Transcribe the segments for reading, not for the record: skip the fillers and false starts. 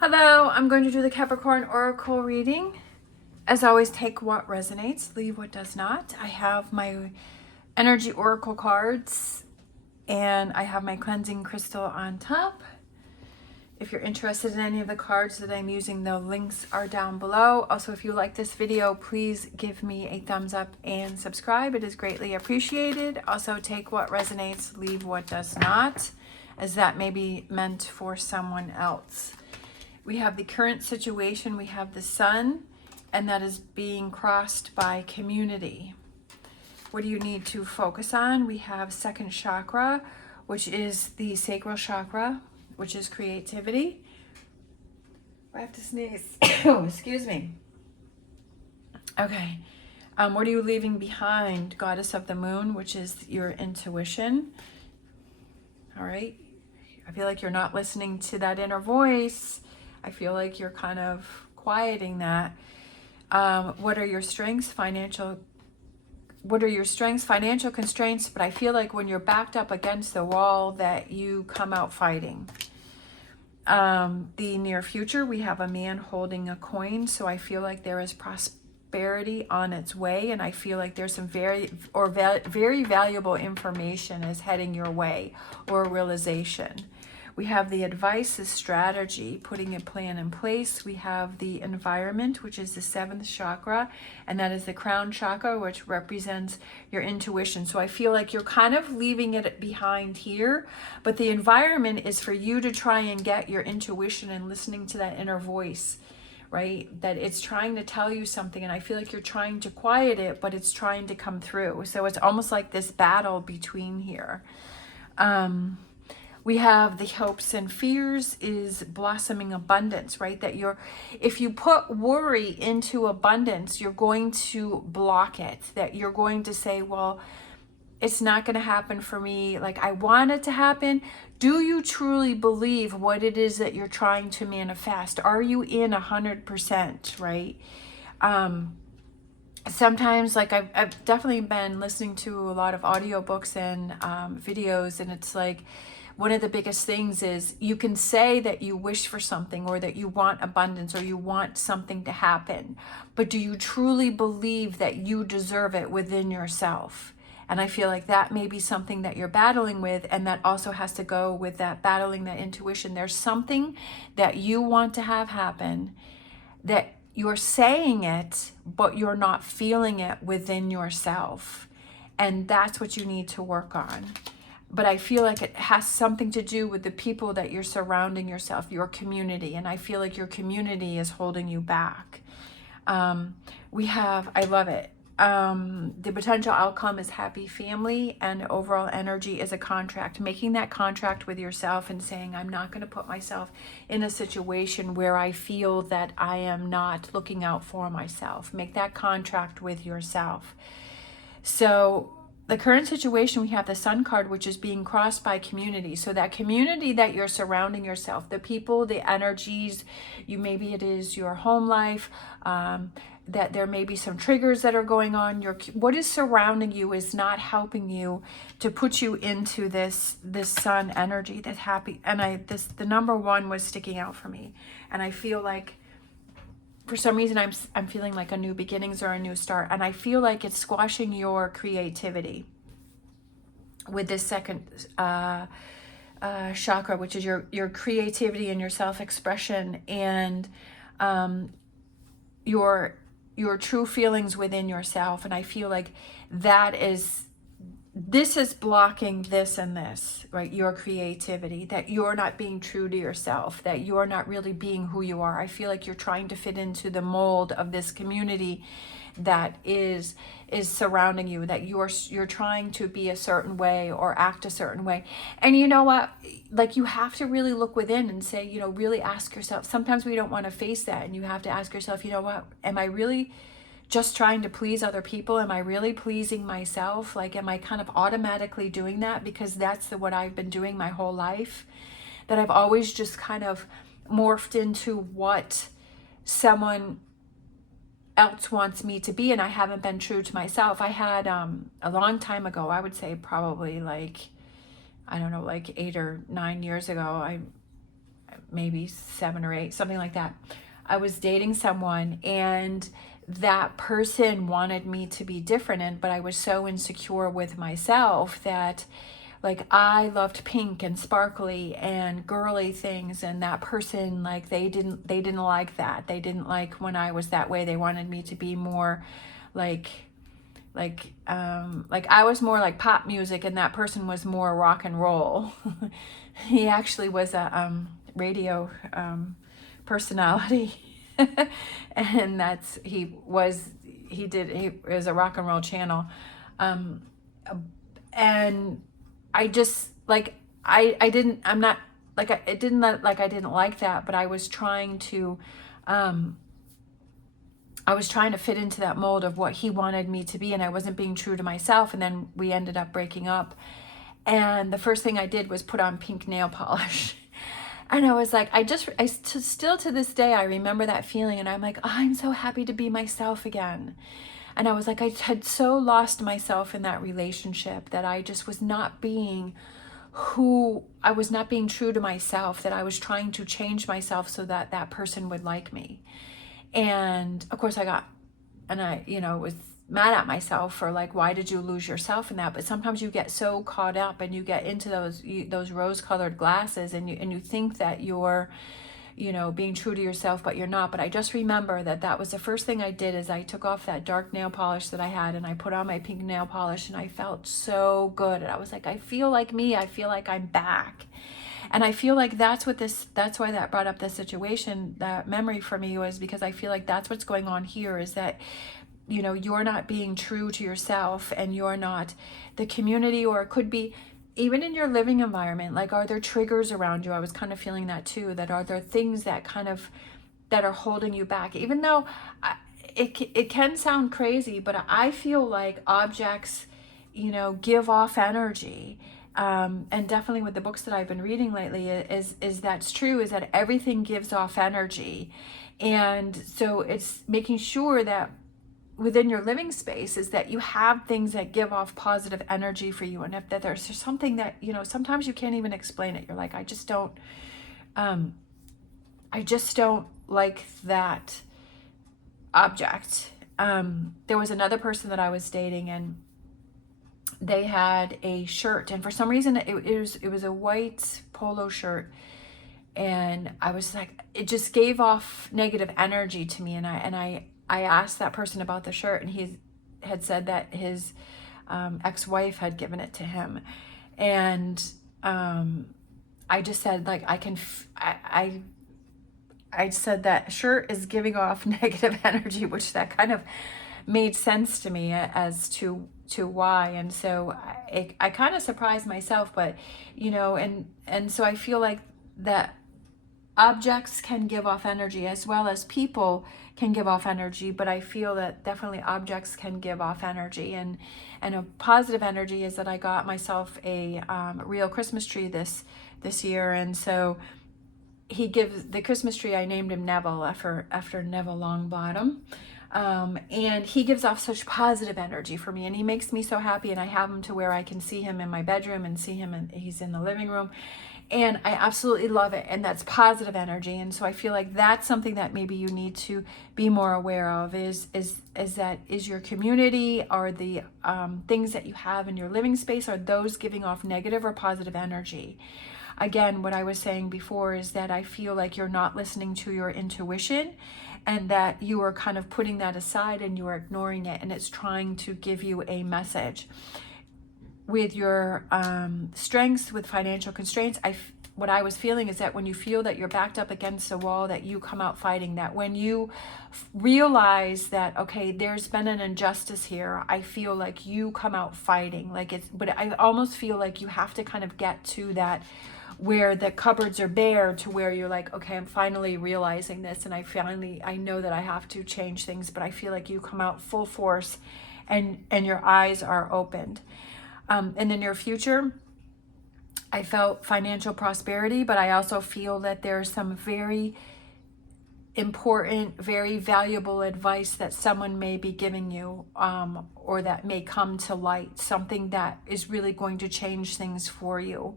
Hello, I'm going to do the Capricorn Oracle reading. As always, take what resonates, leave what does not. I have my energy oracle cards and I have my cleansing crystal on top. If you're interested in any of the cards that I'm using, the links are down below. Also, if you like this video, please give me a thumbs up and subscribe. It is greatly appreciated. Also, take what resonates, leave what does not, as that may be meant for someone else. We have the current situation, we have the sun, and that is being crossed by community. What do you need to focus on? We have second chakra, which is the sacral chakra, which is creativity. I have to sneeze. Oh, excuse me. Okay. What are you leaving behind? Goddess of the moon, which is your intuition. All right. I feel like you're not listening to that inner voice. I feel like you're kind of quieting that. What are your strengths? Financial constraints, but I feel like when you're backed up against the wall that you come out fighting. The near future, we have a man holding a coin, so I feel like there is prosperity on its way, and I feel like there's some very valuable information is heading your way, or realization. We have the advice, the strategy, putting a plan in place. We have the environment, which is the seventh chakra, and that is the crown chakra, which represents your intuition. So I feel like you're kind of leaving it behind here, but the environment is for you to try and get your intuition and listening to that inner voice, right? That it's trying to tell you something, and I feel like you're trying to quiet it, but it's trying to come through. So it's almost like this battle between here. We have the hopes and fears is blossoming abundance, right? That if you put worry into abundance, you're going to block it. That you're going to say, well, it's not going to happen for me. Like, I want it to happen. Do you truly believe what it is that you're trying to manifest? Are you in 100%, right? Sometimes, like, I've definitely been listening to a lot of audiobooks and videos, and it's like, one of the biggest things is you can say that you wish for something, or that you want abundance, or you want something to happen, but do you truly believe that you deserve it within yourself? And I feel like that may be something that you're battling with, and that also has to go with that battling that intuition. There's something that you want to have happen, that you're saying it, but you're not feeling it within yourself. And that's what you need to work on. But I feel like it has something to do with the people that you're surrounding yourself, your community. And I feel like your community is holding you back. I love it. The potential outcome is happy family, and overall energy is a contract. Making that contract with yourself and saying, I'm not going to put myself in a situation where I feel that I am not looking out for myself. Make that contract with yourself. So the current situation, we have the Sun card, which is being crossed by community. So that community that you're surrounding yourself, the people, the energies, maybe it is your home life, that there may be some triggers that are going on. What is surrounding you is not helping you to put you into this sun energy, that's happy. And the number one was sticking out for me. And I feel like, for some reason, I'm feeling like a new beginnings or a new start. And I feel like it's squashing your creativity with this second chakra, which is your creativity and your self-expression, and your true feelings within yourself. And I feel like this is blocking this and this, right? Your creativity, that you're not being true to yourself, that you're not really being who you are. I feel like you're trying to fit into the mold of this community that is surrounding you, that you're trying to be a certain way or act a certain way. And you know what? Like, you have to really look within and say, really ask yourself. Sometimes we don't want to face that, and you have to ask yourself, you know what? Am I really just trying to please other people? Am I really pleasing myself? Like, am I kind of automatically doing that because that's what I've been doing my whole life? That I've always just kind of morphed into what someone else wants me to be, and I haven't been true to myself. I had a long time ago, I would say probably like, I don't know, like 8 or 9 years ago, maybe 7 or 8, something like that. I was dating someone, and that person wanted me to be different, but I was so insecure with myself that like I loved pink and sparkly and girly things, and that person, like they didn't like that. They didn't like when I was that way. They wanted me to be more like I was more like pop music, and that person was more rock and roll. He actually was a radio personality. And he was a rock and roll channel. And I just like I didn't I'm not like it didn't like I didn't like that, but I was trying to fit into that mold of what he wanted me to be, and I wasn't being true to myself. And then we ended up breaking up, and the first thing I did was put on pink nail polish. And I was like, still to this day, I remember that feeling, and I'm like, oh, I'm so happy to be myself again. And I was like, I had so lost myself in that relationship that I just was not being I was not being true to myself, that I was trying to change myself so that that person would like me. And of course I was mad at myself for like, why did you lose yourself in that? But sometimes you get so caught up and you get into those rose-colored glasses, and you think that you're, being true to yourself, but you're not. But I just remember that was the first thing I did, is I took off that dark nail polish that I had, and I put on my pink nail polish, and I felt so good. And I was like, I feel like me. I feel like I'm back. And I feel like that's why that brought up this situation, that memory for me, was because I feel like that's what's going on here, is that you're not being true to yourself, and you're not the community, or it could be even in your living environment. Like, are there triggers around you? I was kind of feeling that too, that are there things that are holding you back, even though it can sound crazy, but I feel like objects, give off energy. And definitely with the books that I've been reading lately, is that's true, is that everything gives off energy. And so it's making sure that within your living space is that you have things that give off positive energy for you. And if that there's something that, sometimes you can't even explain it. You're like, I just don't like that object. There was another person that I was dating, and they had a shirt, and for some reason it was a white polo shirt, and I was like, it just gave off negative energy to me. And I asked that person about the shirt, and he had said that his ex-wife had given it to him. And I just said, like, I said that shirt is giving off negative energy, which that kind of made sense to me as to why. And so I kind of surprised myself, but and so I feel like that objects can give off energy, as well as people can give off energy, but I feel that definitely objects can give off energy. And a positive energy is that I got myself a real Christmas tree this year. And so he gives the Christmas tree, I named him Neville after Neville Longbottom. And he gives off such positive energy for me, and he makes me so happy. And I have him to where I can see him in my bedroom and see him, and he's in the living room, and I absolutely love it. And that's positive energy. And so I feel like that's something that maybe you need to be more aware of, is your community, or the things that you have in your living space, are those giving off negative or positive energy? Again, what I was saying before is that I feel like you're not listening to your intuition, and that you are kind of putting that aside, and you are ignoring it, and it's trying to give you a message. With your strengths, with financial constraints, what I was feeling is that when you feel that you're backed up against a wall, that you come out fighting. That when you realize that, okay, there's been an injustice here, I feel like you come out fighting. But I almost feel like you have to kind of get to that, where the cupboards are bare, to where you're like, okay, I'm finally realizing this, and I know that I have to change things. But I feel like you come out full force, and your eyes are opened. In the near future, I felt financial prosperity, but I also feel that there's some very important, very valuable advice that someone may be giving you, or that may come to light, something that is really going to change things for you.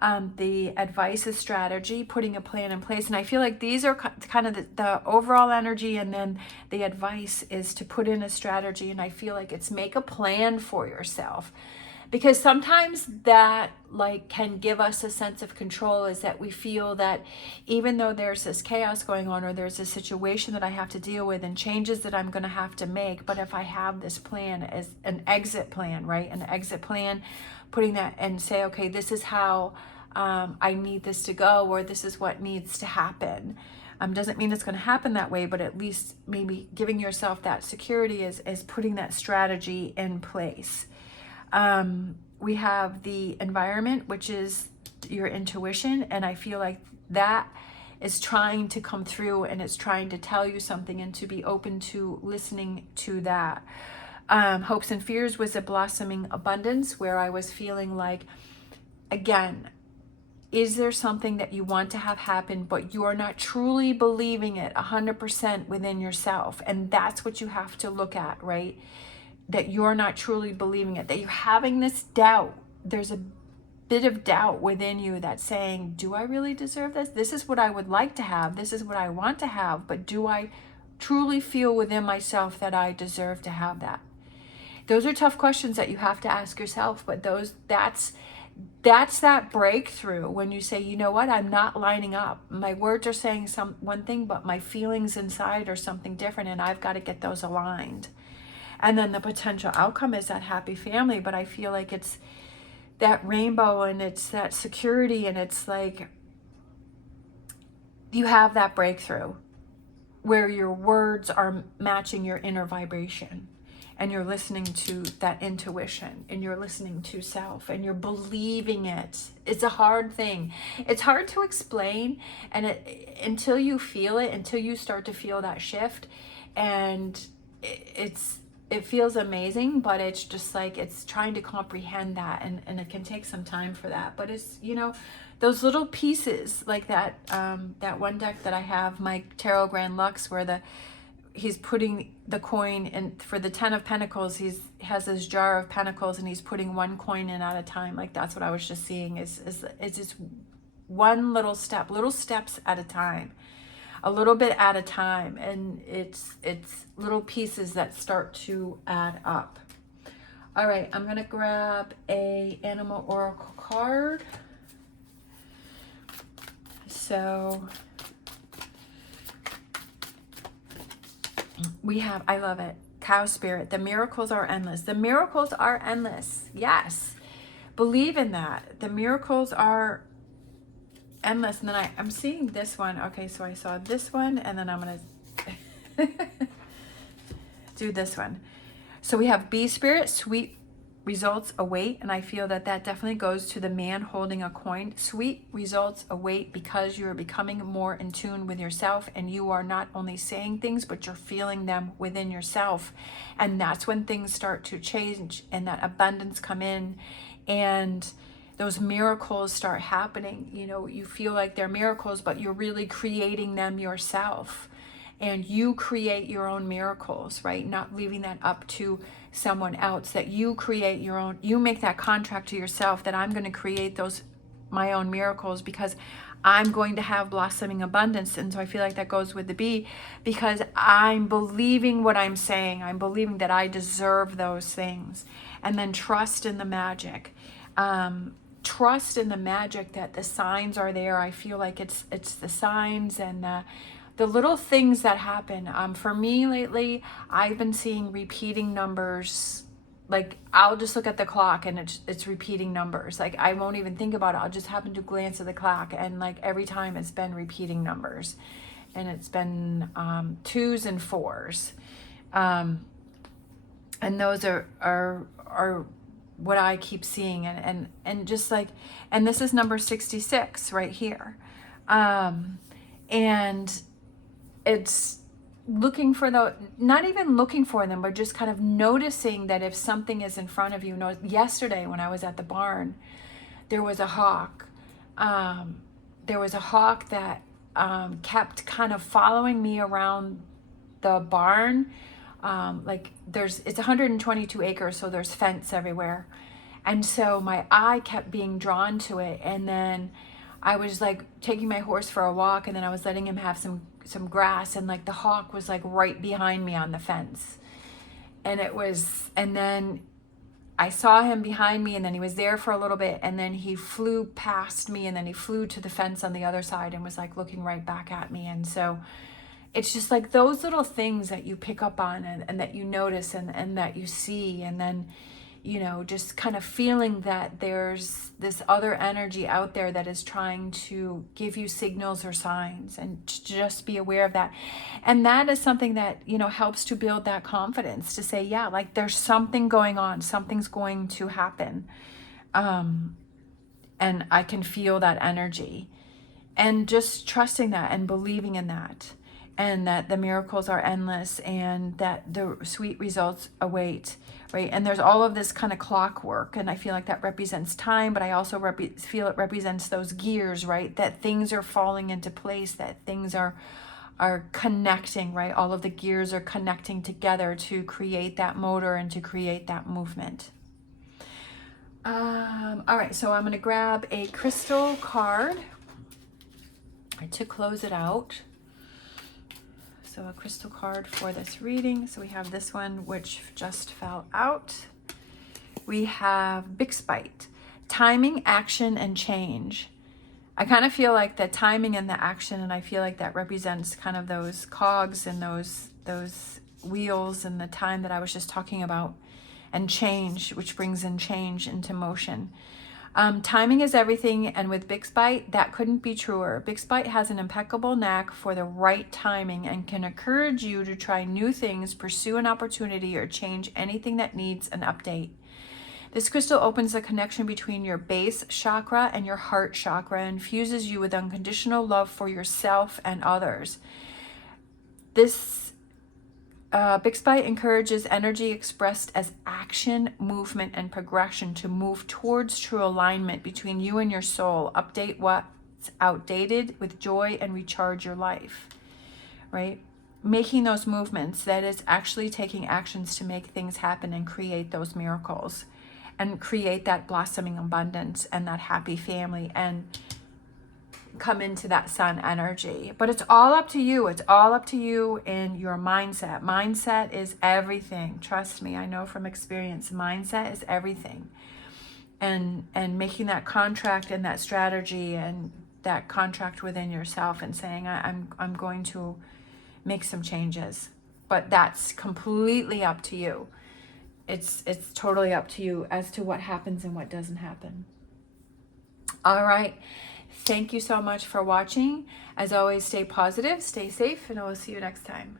The advice is strategy, putting a plan in place. And I feel like these are kind of the overall energy, and then the advice is to put in a strategy. And I feel like it's make a plan for yourself. Because sometimes that like can give us a sense of control, is that we feel that even though there's this chaos going on, or there's a situation that I have to deal with and changes that I'm going to have to make, but if I have this plan as an exit plan, right? An exit plan, putting that and say, okay, this is how I need this to go, or this is what needs to happen. Doesn't mean it's going to happen that way, but at least maybe giving yourself that security is putting that strategy in place. We have the environment, which is your intuition, and I feel like that is trying to come through, and it's trying to tell you something, and to be open to listening to that. Hopes and fears was a blossoming abundance, where I was feeling like, again, is there something that you want to have happen, but you're not truly believing it 100% within yourself? And that's what you have to look at, right? That you're not truly believing it, that you're having this doubt. There's a bit of doubt within you that's saying, do I really deserve this? This is what I would like to have. This is what I want to have. But do I truly feel within myself that I deserve to have that? Those are tough questions that you have to ask yourself. But that's that breakthrough when you say, you know what, I'm not lining up. My words are saying one thing, but my feelings inside are something different, and I've got to get those aligned. And then the potential outcome is that happy family. But I feel like it's that rainbow, and it's that security, and it's like you have that breakthrough where your words are matching your inner vibration, and you're listening to that intuition, and you're listening to self, and you're believing it. It's a hard thing. It's hard to explain, and until you feel it, until you start to feel that shift, and it feels amazing, but it's just like, it's trying to comprehend that, and it can take some time for that. But it's, those little pieces like that, that one deck that I have, my Tarot Grand Lux, where he's putting the coin in for the 10 of Pentacles. He has this jar of Pentacles, and he's putting one coin in at a time. Like, that's what I was just seeing, is just one little step, little steps at a time, a little bit at a time. And it's little pieces that start to add up. All right, I'm gonna grab a animal oracle card. So we have, I love it, Cow Spirit. The miracles are endless. The miracles are endless. Yes. Believe in that. The miracles are endless. And then I'm seeing this one. Okay, so I saw this one, and then I'm going to do this one. So we have Bee Spirit, sweet results await, and I feel that definitely goes to the man holding a coin. Sweet results await because you are becoming more in tune with yourself, and you are not only saying things, but you're feeling them within yourself. And that's when things start to change, and that abundance come in, and those miracles start happening. You feel like they're miracles, but you're really creating them yourself. And you create your own miracles, right? Not leaving that up to someone else, that you create your own, you make that contract to yourself that I'm going to create my own miracles, because I'm going to have blossoming abundance. And so I feel like that goes with the bee, because I'm believing what I'm saying. I'm believing that I deserve those things. And then trust in the magic. Trust in the magic that the signs are there. I feel like it's the signs and the little things that happen. For me lately, I've been seeing repeating numbers. Like, I'll just look at the clock, and it's repeating numbers. Like, I won't even think about it. I'll just happen to glance at the clock, and like every time it's been repeating numbers, and it's been 2s and 4s, and those are what I keep seeing, and just like, and this is number 66 right here, and it's looking for not even looking for them, but just kind of noticing that if something is in front of you. Yesterday when I was at the barn, there was a hawk. There was a hawk that kept kind of following me around the barn. It's 122 acres, so there's fence everywhere. And so my eye kept being drawn to it. And then I was like taking my horse for a walk, and then I was letting him have some grass, and like the hawk was like right behind me on the fence. And then I saw him behind me, and then he was there for a little bit, and then he flew past me, and then he flew to the fence on the other side and was like looking right back at me. And so it's just like those little things that you pick up on, and that you notice, and that you see, and then, you know, just kind of feeling that there's this other energy out there that is trying to give you signals or signs, and to just be aware of that. And that is something that, you know, helps to build that confidence to say, yeah, like there's something going on, something's going to happen. And I can feel that energy, and just trusting that and believing in that, and that the miracles are endless, and that the sweet results await, right? And there's all of this kind of clockwork, and I feel like that represents time, but I also feel it represents those gears, right? That things are falling into place, that things are connecting, right? All of the gears are connecting together to create that motor and to create that movement. All right, so I'm going to grab a crystal card to close it out. So a crystal card for this reading. So we have this one, which just fell out. We have Bixbite, timing, action, and change. I kind of feel like the timing and the action, and I feel like that represents kind of those cogs and those wheels and the time that I was just talking about, and change, which brings in change into motion. Timing is everything, and with Bixbite, that couldn't be truer. Bixbite has an impeccable knack for the right timing and can encourage you to try new things, pursue an opportunity, or change anything that needs an update. This crystal opens the connection between your base chakra and your heart chakra and infuses you with unconditional love for yourself and others. This Bixbite encourages energy expressed as action, movement, and progression to move towards true alignment between you and your soul. Update what's outdated with joy and recharge your life, right? Making those movements, that is actually taking actions to make things happen and create those miracles and create that blossoming abundance and that happy family and come into that sun energy. But it's all up to you. It's all up to you in your mindset. Mindset is everything. Trust me, I know from experience, mindset is everything. And making that contract and that strategy and that contract within yourself and saying, I'm going to make some changes. But that's completely up to you. It's totally up to you as to what happens and what doesn't happen. All right. Thank you so much for watching. As always, stay positive, stay safe, and I will see you next time.